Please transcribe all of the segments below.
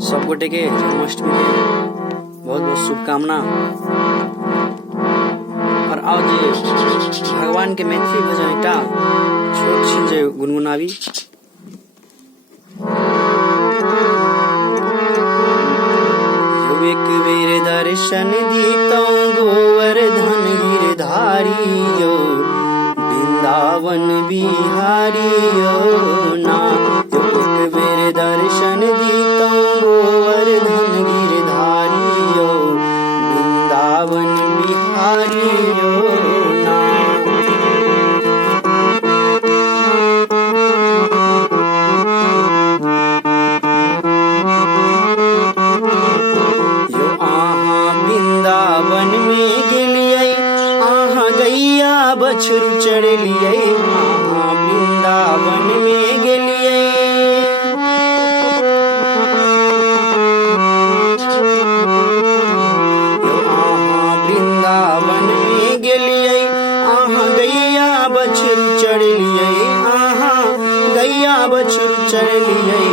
सब गोटे के जन्माष्टमी के बहुत बहुत शुभकामना। और आज भगवान के मैथिली भजन एकटा छोट छिन जे गुनगुनाबी। एक बेर दर्शन दीतौ गोवर्धन गिरधारी यो वृंदावन बिहारी यो ना। एक बेर दर्शन दीतौ गोवर्धन गिरधारी यो वृंदावन बिहारी यो ना। वृंदावन में गेलियै आहा गैया बछरू चढ़लियै। आहा वृंदावन में गेलियै आहा वृंदावन में गेलियै आहा गैया बछरू चढ़लियै। आहा गैया बछरू चढ़लियै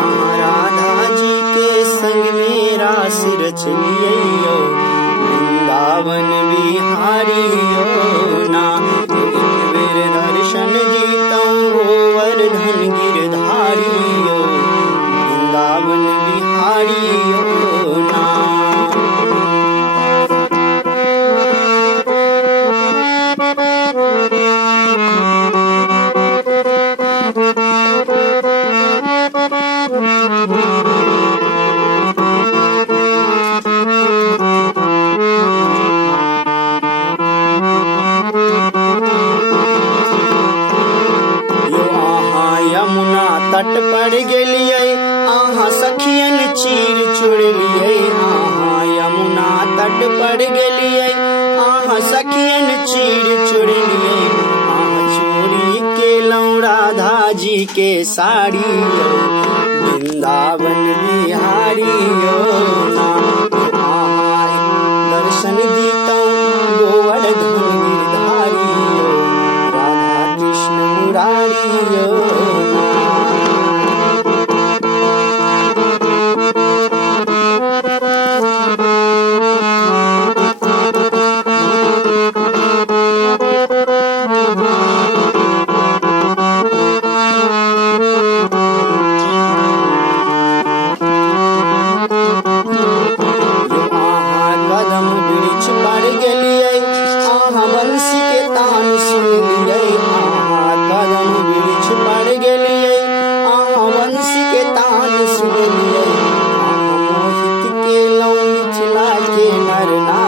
आहा राधा जी के संग में रास रचलियै यो वृंदावन बिहारी यो ना। एक बेर दर्शन दीतौ गोवर्धन गिरधारी यो वृंदावन बिहारी यो ना। यमुना तट पर गेलियै आहा सखियन चीर चुड़लियै। आहा यमुना तट पर गेलियै आहा सखियन चीर चुड़लियै। आहा चोरी केलौं राधा जी के साड़ी यो वृंदावन बिहारी यो ना। आहा दर्शन दीतौ गोवर्धन गिरधारी यो राधा कृष्ण मुरारी यो ना। कदम वृक्ष पर गेलियै आहा बंसी के तान सुनलियै। आहा कदम वृक्ष पर गेलियै आहा बंसी के तान सुनलियै। आहा मोहित केलौं मिथिला के नर नारी